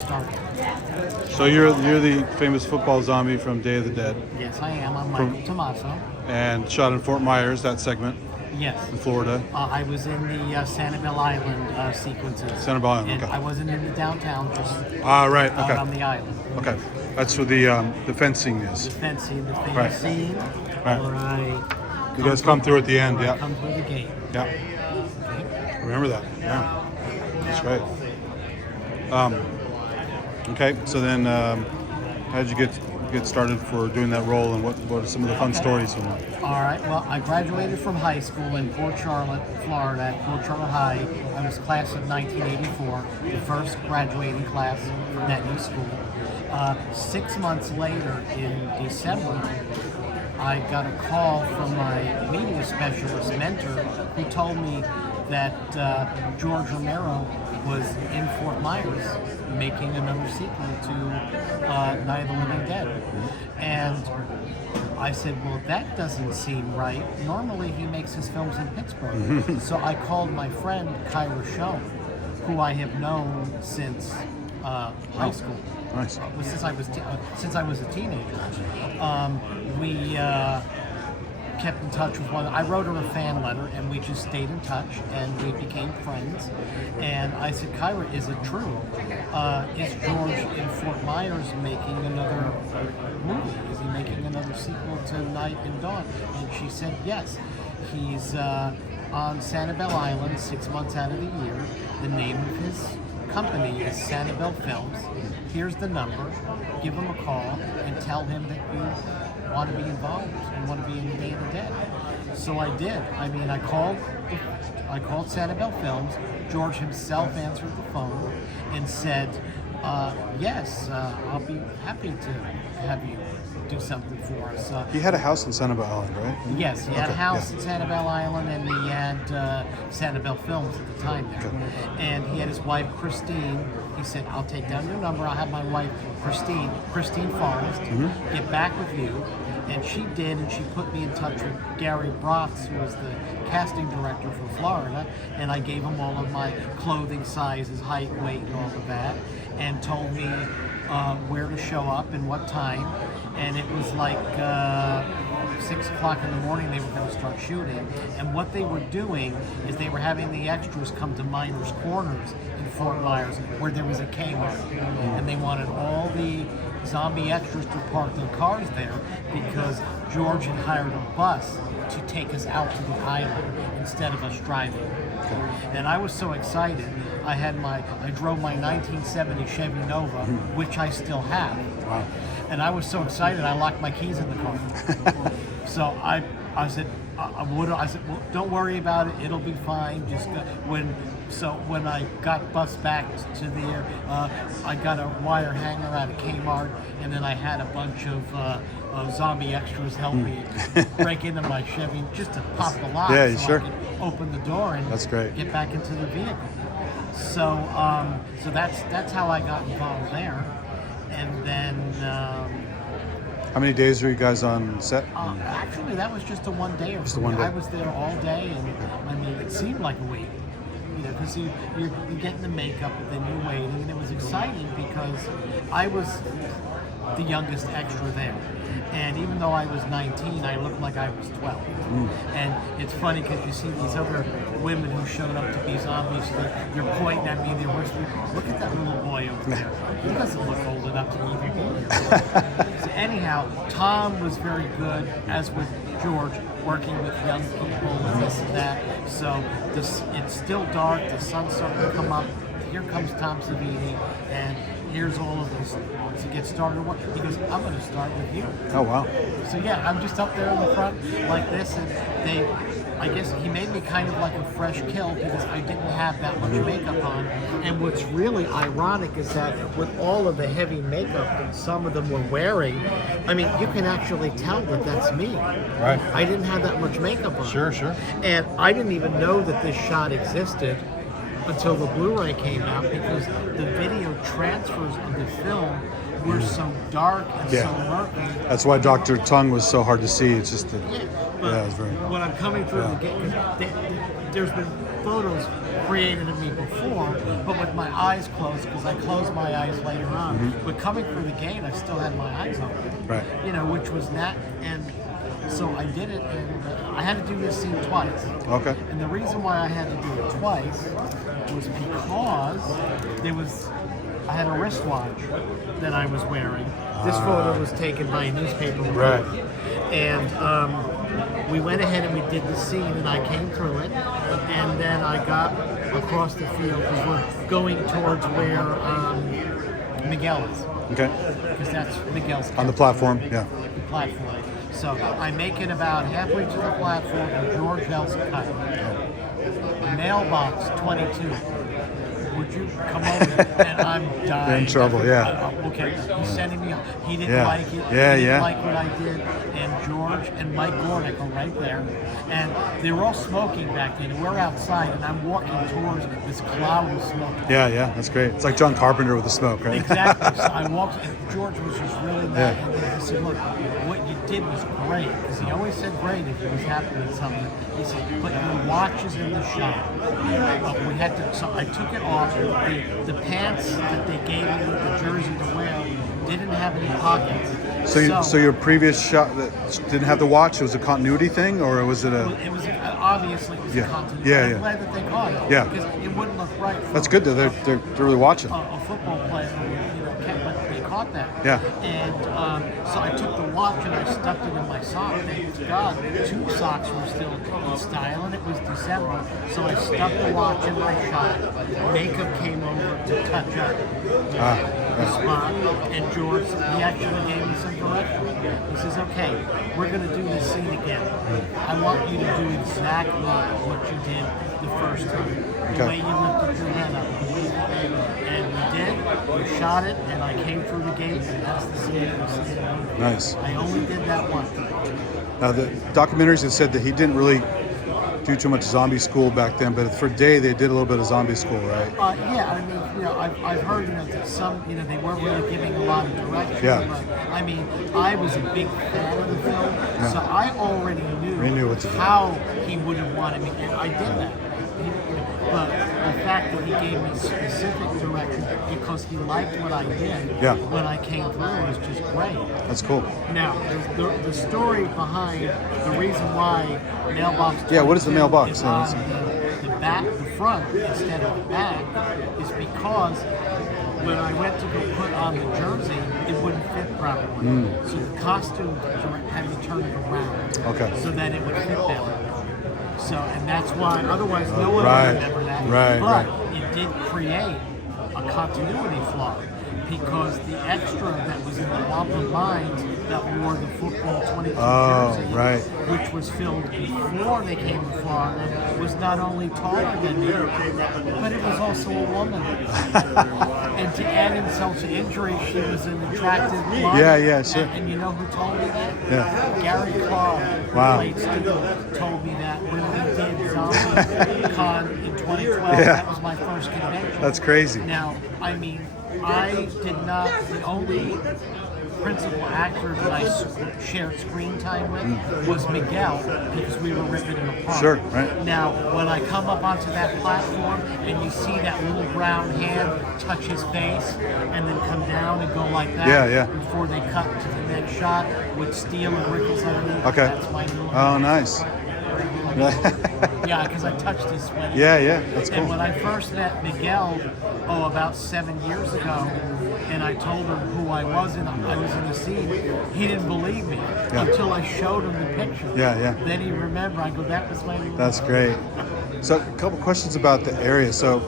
So you're the famous football zombie from Day of the Dead. Yes, I am. I'm Michael Tomaso. And shot in Fort Myers, that segment. Yes. In Florida. I was in the Sanibel Island sequences. Sanibel Island, and okay. I wasn't in the downtown, just right, out okay. on the island. Okay, that's where the fencing is. The fencing, the famous Right. scene Right. where You guys come through at the end, yeah. Come through the gate. Yeah. Remember that, yeah. That's great. Okay, so then how did you get started for doing that role, and what are some of the fun stories from that? All right. Well, I graduated from high school in Port Charlotte, Florida, at Port Charlotte High. I was class of 1984, the first graduating class from that new school. 6 months later, in December, I got a call from my media specialist mentor who told me that George Romero was in Fort Myers making another sequel to Night of the Living Dead. And I said, well, that doesn't seem right. Normally he makes his films in Pittsburgh. So I called my friend Kyra Schoen, who I have known since high school. Nice. Since I was a teenager. We kept in touch with one. I wrote her a fan letter, and we just stayed in touch, and we became friends. And I said, Kyra, is it true? Is George in Fort Myers making another movie? Is he making another sequel to Night and Dawn? And she said, yes. He's on Sanibel Island 6 months out of the year. The name of his company is Sanibel Films. Here's the number. Give him a call and tell him that you want to be involved and want to be in the Day of the Dead. So I did. I mean, I called Sanibel Films. George himself answered the phone and said, yes, I'll be happy to have you do something for us. He had a house in Sanibel Island, right? Yes, he had a house yeah. in Sanibel Island, and he had Sanibel Films at the time there. Okay. And he had his wife, Christine. He said, I'll take down your number. I'll have my wife, Christine Forrest, get back with you. And she did, and she put me in touch with Gary Brotz, who was the casting director for Florida, and I gave him all of my clothing sizes, height, weight, and all of that, and told me where to show up and what time. And it was like 6 o'clock in the morning they were going to start shooting. And what they were doing is they were having the extras come to Miners Corners in Fort Myers, where there was a Kmart. And they wanted all the zombie extras to park their cars there because George had hired a bus to take us out to the island instead of us driving. And I was so excited. I drove my 1970 Chevy Nova, which I still have. Wow. And I was so excited, I locked my keys in the car. So I said, well, don't worry about it. It'll be fine. Just go. When I got bused back to there, I got a wire hanger out of Kmart, and then I had a bunch of zombie extras help me break into my Chevy just to pop the lock Yeah, so sure. I could open the door and That's great. get back into the vehicle. So that's how I got involved there. And then How many days were you guys on set? actually that was just a one day or Just a so. one day. I was there all day, and I mean it seemed like a week, because you're getting the makeup and then you're waiting, and it was exciting because I was the youngest extra there. And even though I was 19, I looked like I was 12. And it's funny because you see these other women who showed up to be zombies, they're pointing at me, they're whispering, look at that little boy over there. He doesn't look old enough to even be here. So anyhow, Tom was very good, as with George, working with young people and this and that. So it's still dark, the sun's starting to come up. Here comes Tom Savini, and here's all of this to get started. He goes, I'm going to start with you. Oh, wow. So yeah, I'm just up there in the front like this, and I guess he made me kind of like a fresh kill because I didn't have that much makeup on. And what's really ironic is that with all of the heavy makeup that some of them were wearing, I mean, you can actually tell that that's me. Right. I didn't have that much makeup on. Sure. And I didn't even know that this shot existed until the Blu-ray came out, because the video transfers of the film were so dark and so murky. That's why Dr. Tongue was so hard to see. It's just that, But it's very... when I'm coming through the gate, there's been photos created in me before, but with my eyes closed, because I closed my eyes later on. But coming through the gate, I still had my eyes open. Right. You know, which was not, and so I did it, and I had to do this scene twice. Okay. And the reason why I had to do it twice was because I had a wristwatch that I was wearing. This photo was taken by a newspaper reporter. Right. And we went ahead and we did the scene, and I came through it, and then I got across the field because we're going towards where Miguel is. Okay. Because that's Miguel's On the platform, yeah. the platform. So I make it about halfway to the platform, and George yells cut. Mailbox 22. Would you come over? And I'm dying. You're in trouble, yeah. Okay, he's sending me. He didn't Yeah. like it. Yeah, he didn't yeah. like what I did. And George and Mike Gornick are right there, and they were all smoking back then. And we're outside, and I'm walking towards this cloud of smoke. Yeah, yeah, that's great. It's like John Carpenter with the smoke, right? Exactly. So I walked, and George was just really mad. And he said, "Look, what you did was great." Because he always said great if he was happy with something. He said, "But your watch is in the shop." We had to. So I took it off. The pants that they gave me with the jersey to wear didn't have any pockets. So your previous shot that didn't have the watch, it was a continuity thing, or was it a? It was obviously it was Yeah. a continuity. Yeah, I'm yeah. glad that they caught it. Yeah. Because it wouldn't look right. For That's good. They're really watching. a football player, but they caught that. Yeah. And so I took the watch and I stuck it in my sock. Thank God, 2 socks were still in style, and it was December. So I stuck the watch in my shot. Makeup came over to touch up the spot, and George, he actually gave me some direction. He says, "Okay, we're going to do this scene again. I want you to do exactly what you did the first time. The way you lifted your head up. And we did. We shot it, and I came through the gate, and that's the scene. Nice. I only did that once." Now the documentaries have said that he didn't really do too much zombie school back then, but for Day they did a little bit of zombie school, right? Yeah, I mean, I've heard, that some, they weren't really giving a lot of direction. Yeah. But, I mean, I was a big fan of the film, so I already We knew what to do. how he would have wanted me, and I did that. But the fact that he gave me specific direction because he liked what I did when I came through was just great. That's cool. Now, the story behind the reason why Mailbox. Yeah, what is the 22 Mailbox? is on the back, the front instead of the back, is because when I went to go put on the jersey, it wouldn't fit properly. So the costume had to turn it around, so that it would fit better. So, and that's why, otherwise no one would remember that. But it did create a continuity flaw because the extra that was in the Wampum mines that wore the football 22 jersey, which was filled before they came to Florida, was not only taller than me, but it was also a woman. And to add insult to injury, she was an attractive model. Yeah, sure. And you know who told me that? Yeah. Gary Clark, played Steve, told me that when we did Zombie Con in 2012. That was my first convention. That's crazy. Now, I mean, I did not, the only principal actor that I shared screen time with was Miguel because we were ripping him apart. Sure, right. Now, when I come up onto that platform and you see that little brown hand touch his face and then come down and go like that before they cut to the next shot with steel and wrinkles underneath, that's my new nice. Yeah, because I touched his sweaty. Yeah, that's cool. And when I first met Miguel, about 7 years ago, and I told him who I was and I was in the scene, he didn't believe me until I showed him the picture. Then he remembered. I go, that was my new That's great. So a couple questions about the area. So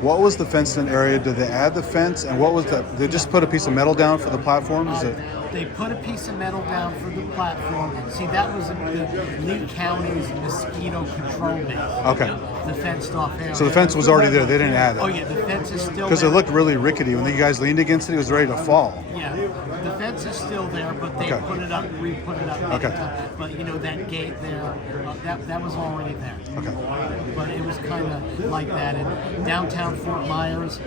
what was the fenced-in area? Did they add the fence? And what was that? They just put a piece of metal down for the platform? Is it? They put a piece of metal down for the platform. See, that was the Lee County's mosquito control base. Okay. The fenced off area. So the fence was already there. They didn't add it. Oh yeah, the fence is still because it there. looked really rickety when you guys leaned against it. It was ready to fall. Yeah, the fence fence is still there, but they Okay. put it up, re-put it up. Okay. But you know that gate there, that was already there. Okay. But it was kind of like that. And downtown Fort Myers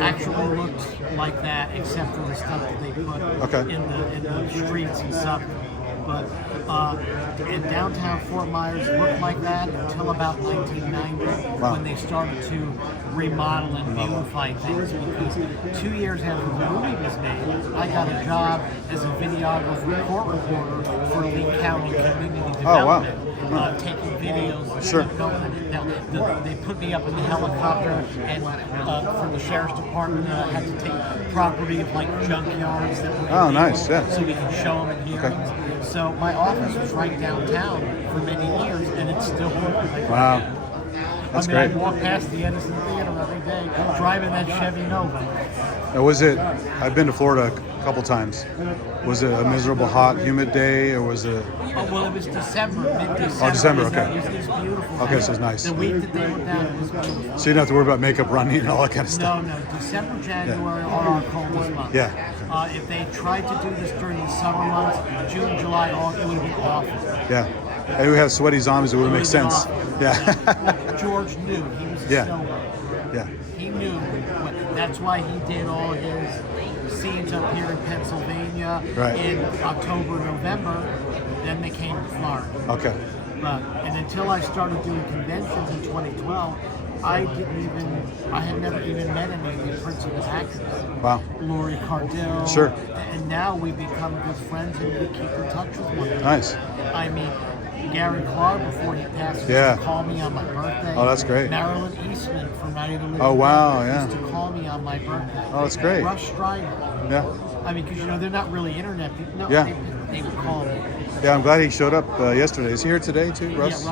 actually looked like that, except for the stuff that they put Okay. in the streets and stuff. But in downtown Fort Myers looked like that until about 1990 when they started to remodel and beautify things. Because 2 years after the movie was made, I got a job as a videographer, court reporter for Lee County Community Development. Taking videos. Sure. They put me up in the helicopter, and for the sheriff's department, I had to take property of like junkyards that were illegal, nice, yeah. so we could show them in hearings. So my office was right downtown for many years, and it's still working. Wow. That's I great. walk past the Edison Theater every day, driving that Chevy Nova. Now, was it? I've been to Florida a couple times. Was it a miserable, hot, humid day, or was it? Oh, well, it was December, mid-December. Oh, December, It okay. was beautiful. Okay, so it's nice. The week that they were down, it was beautiful. So you don't have to worry about makeup running and all that kind of stuff. No, December, January are our coldest months. Yeah. If they tried to do this during the summer months, June, July, August, it would be awful. Yeah. And we have sweaty zombies. It would make sense. Yeah. Well, George knew. He was a Yeah. snowbird. Yeah. He knew. That's why he did all his scenes up here in Pennsylvania Right. in October, November. Then they came to Florida. Okay. And until I started doing conventions in 2012, I had never even met any of the principal actors. Wow. Lori Cardell. Sure. And now we become good friends and we keep in touch with one another. Nice. I mean, Gary Clark, before he passed, used Yeah. to call me on my birthday. Oh, that's great. Marilyn Eastman from Night of the Living Oh, wow, Dead yeah. used to call me on my birthday. Oh, that's great. Rush Strider. Yeah. I mean, because, you know, they're not really internet people. No, Yeah. they would call me. Yeah, I'm glad he showed up yesterday. Is he here today too, Russ? Yeah,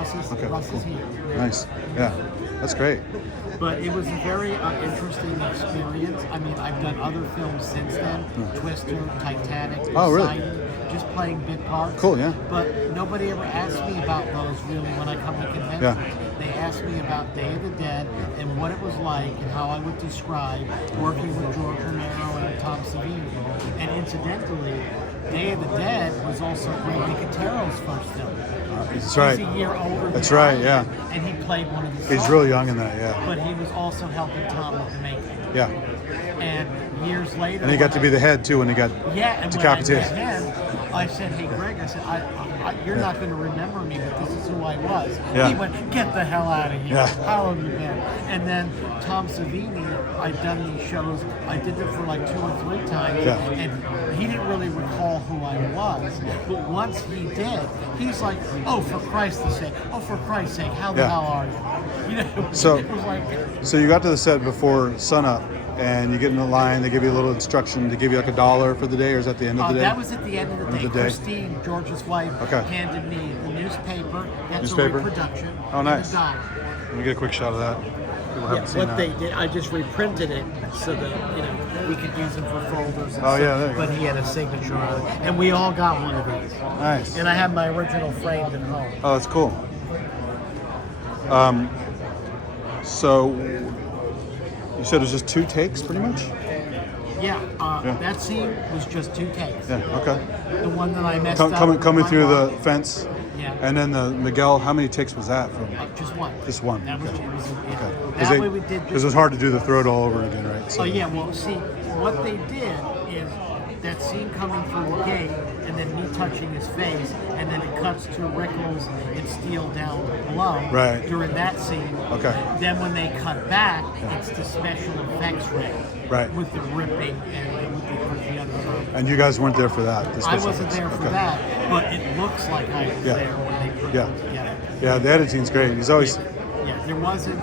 Russ is here. Nice. Yeah. That's great. But it was a very interesting experience. I mean, I've done other films since then. Twister, Titanic, Oh, really? Poseidon, just playing bit parts. Cool, yeah. But nobody ever asked me about those really when I come to conventions. Yeah. They asked me about Day of the Dead and what it was like and how I would describe working with George Romero and Tom Savini. And incidentally, Day of the Dead was also Greg Nicotero's first film. That's right. He's a year older That's than I right, am, yeah. And he played one of the He's stars. really young in that, yeah. But he was also helping Tom with the making. Yeah. And years later, And he got to be the head too when he got and decapitated. when I met him, I said, "Hey, Greg," I said, "You're not going to remember me, but this is who I was." Yeah. He went, "Get the hell out of here! Yeah. How have you been?" And then Tom Savini, I've done these shows. I did them for like 2 or 3 times, Yeah. and he didn't really recall who I was. But once he did, he's like, "Oh, for Christ's sake! Oh, for Christ's sake! How the Yeah. hell are you?" You know, So- it was like. So you got to the set before sunup, and you get in the line. They give you a little instruction. They give you like $1 for the day, or is that the end of the day? That was at the end of the day. the day. Christine, George's wife, Okay. handed me the newspaper. That's Newspaper? a reproduction. Oh, nice. And a dollar. Let me get a quick shot of that. People haven't seen What that. they did, I just reprinted it so that we could use them for folders. And Oh, yeah, stuff. there you go. But he had a signature on it, and we all got one of these. Nice. And I have my original framed at home. Oh, that's cool. So you said it was just 2 takes, pretty much? Yeah, Yeah. that scene was just 2 takes. Yeah. Okay. The one that I messed up. Coming one through the off, fence. Yeah. And then the Miguel. How many takes was that from? Just one. Just one. That was, Okay. it was, yeah. Okay. That way we did. Because it was hard to do the throat all over again, right? So Oh yeah, well see, what they did is that scene coming through the gate and then me touching his face and then it cuts to Rickles and Steele down below Right. during that scene. Okay. Then when they cut back, it's the special effects rig. Right. With the ripping and with the other side. And you guys weren't there for that? the I special wasn't effects. there for Okay. that, but it looks like I was Yeah. there when they put Yeah. it together. Yeah, the editing's great. He's always. Yeah, there wasn't,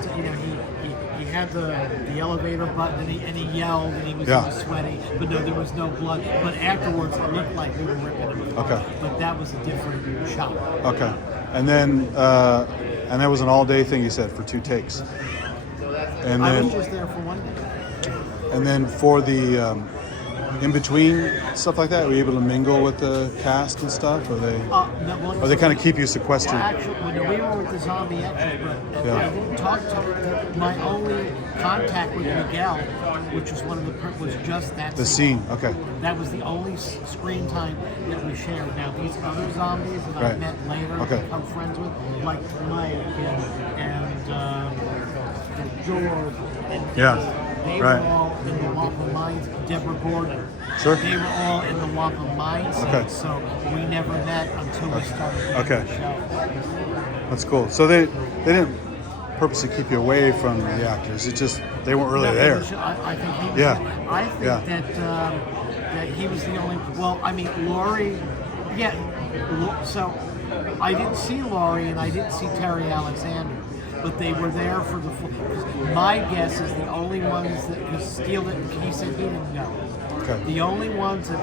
he had the elevator button and he yelled and he was Yeah. all sweaty, but no, there was no blood. But afterwards, it looked like we were ripping him. Okay. But that was a different shot. Okay. And then, and that was an all-day thing, you said, for 2 takes. And I was then, just there for one day. and then for the in between stuff like that? Were you able to mingle with the cast and stuff, or they kind of keep you sequestered? Well, actually, when we were with the zombie extra, but I didn't talk to them. My only contact with Miguel, which was was just that The scene, okay. That was the only screen time that we shared. Now these other zombies that I met later, become friends with, like Mike and George, and they were all in the Wampum Mines. Deborah Gordon. Sure. They were all in the Wampum Mines. Okay. So we never met until we started doing the show. That's cool. So they didn't purposely keep you away from the actors. It's just they weren't really there. I think he was. I think that he was the only. Well, I mean, Laurie. Yeah. So I didn't see Laurie and I didn't see Terry Alexander. But they were there for the full. My guess is the only ones that, because Steele didn't, he said he didn't know. Okay. The only ones that,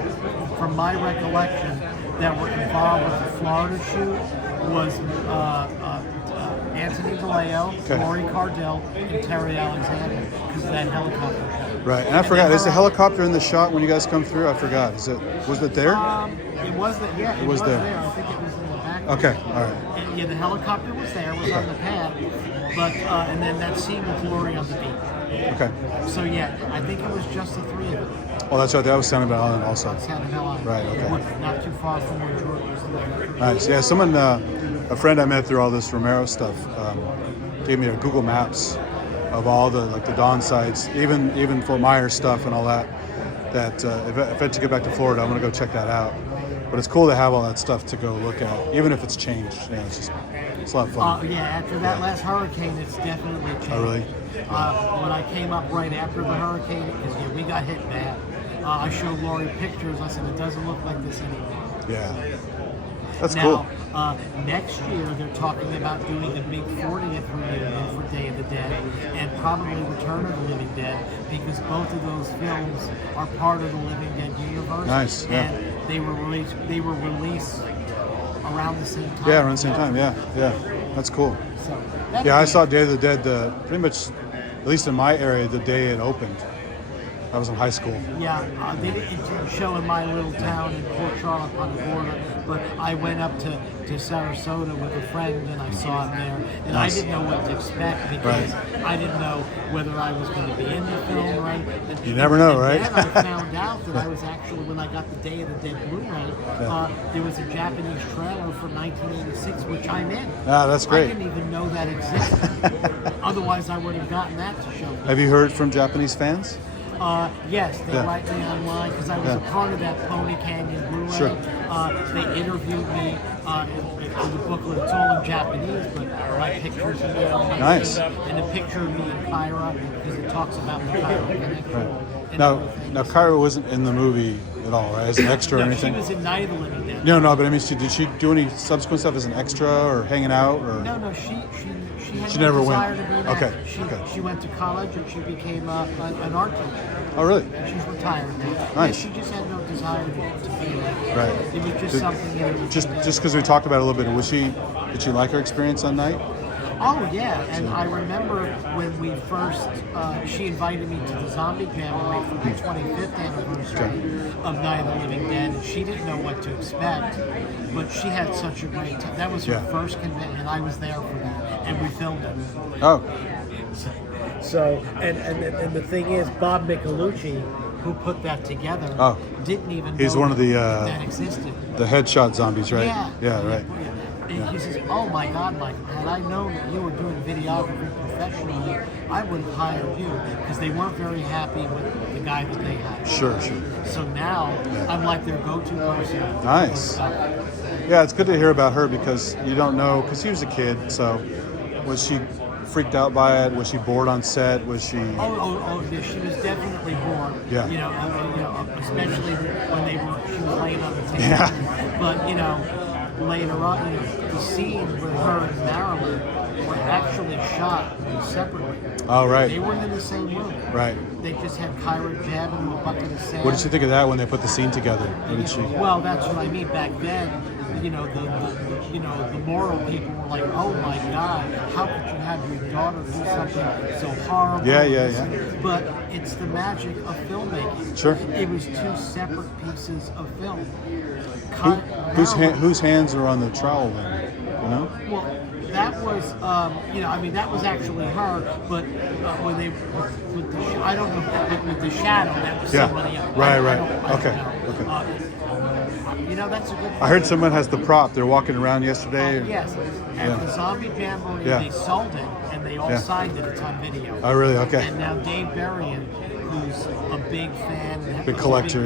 from my recollection, that were involved with the Florida shoot was Anthony DeLeo, Laurie Cardell, and Terry Alexander, because of that helicopter shot. Right, and I forgot. Is the helicopter in the shot when you guys come through? I forgot. Was it there? It was there. Yeah, it was there. I think it was in the back. Okay, all right. And, yeah, the helicopter was there. It was on the pad. But and then that scene with Laurie on the beach. Okay. So yeah, I think it was just the three of them. Oh, that's right. That was Sanibel Island also. Sanibel Island. Right. Okay. Not too far from where George was living. Nice. Yeah. Someone, a friend I met through all this Romero stuff, gave me a Google Maps of all the dawn sites, even Fort Myers stuff and all that. That if I had to get back to Florida, I'm gonna go check that out. But it's cool to have all that stuff to go look at, even if it's changed. You know, it's a lot of fun. Yeah, after that last hurricane, it's definitely changed. Oh, really? When I came up right after the hurricane, because we got hit bad, I showed Laurie pictures. I said, it doesn't look like this anymore. Yeah. That's cool. Now, next year, they're talking about doing a big 40th reunion for Day of the Dead and probably Return of the Living Dead, because both of those films are part of the Living Dead universe. Nice. Yeah. And they were released around the same time. Yeah, around the same time. Yeah. That's cool. So, I saw Day of the Dead pretty much, at least in my area, the day it opened. I was in high school. Yeah, they didn't show in my little town in Port Charlotte on the border, but I went up to Sarasota with a friend and I saw it there. And Nice. I didn't know what to expect because I didn't know whether I was going to be in the film, right? And, You never know, right? And then I found out that I was actually, when I got the Day of the Dead Blu-ray, there was a Japanese trailer from 1986, which I'm in. Ah, that's great. I didn't even know that existed. Otherwise, I would have gotten that to show. Have you heard from Japanese fans? Yes, they write me online because I was a part of that Pony Canyon Blu-ray. Sure. They interviewed me in the booklet. It's all in Japanese, but my pictures in there. Nice. And a picture of me in Kyra because it talks about the Kyra connection. Right. Now, Kyra wasn't in the movie at all, right? As an extra or anything? She was in Night of the Living Dead. No, but I mean, did she do any subsequent stuff as an extra or hanging out? Or? No, she had She no never desire went. to be that. Okay. She went to college and she became an art teacher. Oh, really? And she's retired now. Nice. Yeah, she just had no desire to be that. Right. It was just something. Just because we talked about it a little bit, did she like her experience on Night? Oh yeah, and I remember when we first, she invited me to the Zombie Jamboree for the 25th anniversary of Night of the Living Dead, and she didn't know what to expect, but she had such a great time. That was her first convention, and I was there for that, and we filmed it. Oh. So, and the thing is, Bob Michelucci, who put that together, didn't even He's know one of the that existed. The headshot zombies, right? Yeah, right. And he says, "Oh my God, Mike! Had I known that you were doing videography professionally, I would have hired you because they weren't very happy with the guy that they hired." Sure. So now I'm like their go-to person. Nice. Yeah, it's good to hear about her because you don't know, because he was a kid. So was she freaked out by it? Was she bored on set? Was she? Oh, yeah, she was definitely bored. Yeah. You know, especially when she was laying on the table. Yeah. But later on, the scenes with her and Marilyn were actually shot separately. Oh, right. They weren't in the same room. Right. They just had Kyra jabbing a bucket of sand. What did she think of that when they put the scene together? What did she? Well, that's what I mean. Back then, the moral people were like, oh my God, how could you have your daughter do something so horrible? Yeah. But it's the magic of filmmaking. Sure. It was two separate pieces of film. Whose hands are on the trowel then? You know? Well, that was, that was actually her, but when they, I don't know, with the shadow, that was somebody else. Right. I don't Okay. That's a good I heard someone has the prop. They're walking around yesterday. Yes. At the Zombie Jamboree, they sold it, and they all signed it. It's on video. Oh, really? Okay. And now Dave Berrien, who's a big fan, Big collector,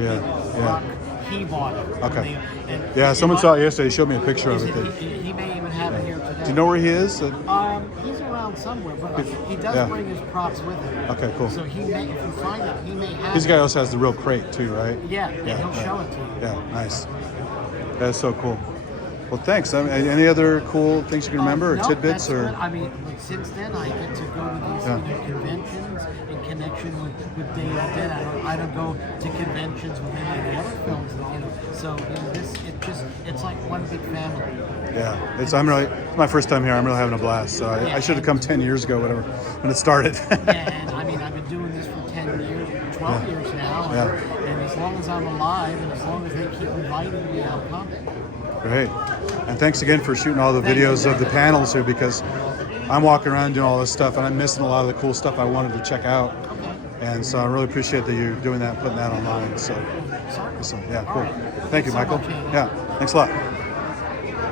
rock, he bought it. Okay. Someone saw it yesterday. He showed me a picture of it. He may even have it here today. Do you know where he is? He's around somewhere, but he does bring his props with him. Okay, cool. So he may, if you find it, he may have This guy also has the real crate too, right? Yeah, he'll show it to you. Yeah, nice. That's so cool. Well, thanks. Any other cool things you can remember, or No, tidbits, that's or? good. I mean, but since then I get to go to these conventions in connection with Day of the Dead. I don't go to conventions with any of the other films. So it's like one big family. Yeah, it's my first time here. I'm really having a blast. So I should have come 10 years ago, whatever, when it started. And I mean, I've been doing this for 10 years, 12 years now. And as long as I'm alive, and as long as they keep inviting me, I'll come. Great. And thanks again for shooting all the videos of the panels here, because I'm walking around doing all this stuff and I'm missing a lot of the cool stuff I wanted to check out. And so I really appreciate that you're doing that, putting that online. So yeah, cool. Thank you, Michael. Yeah, thanks a lot.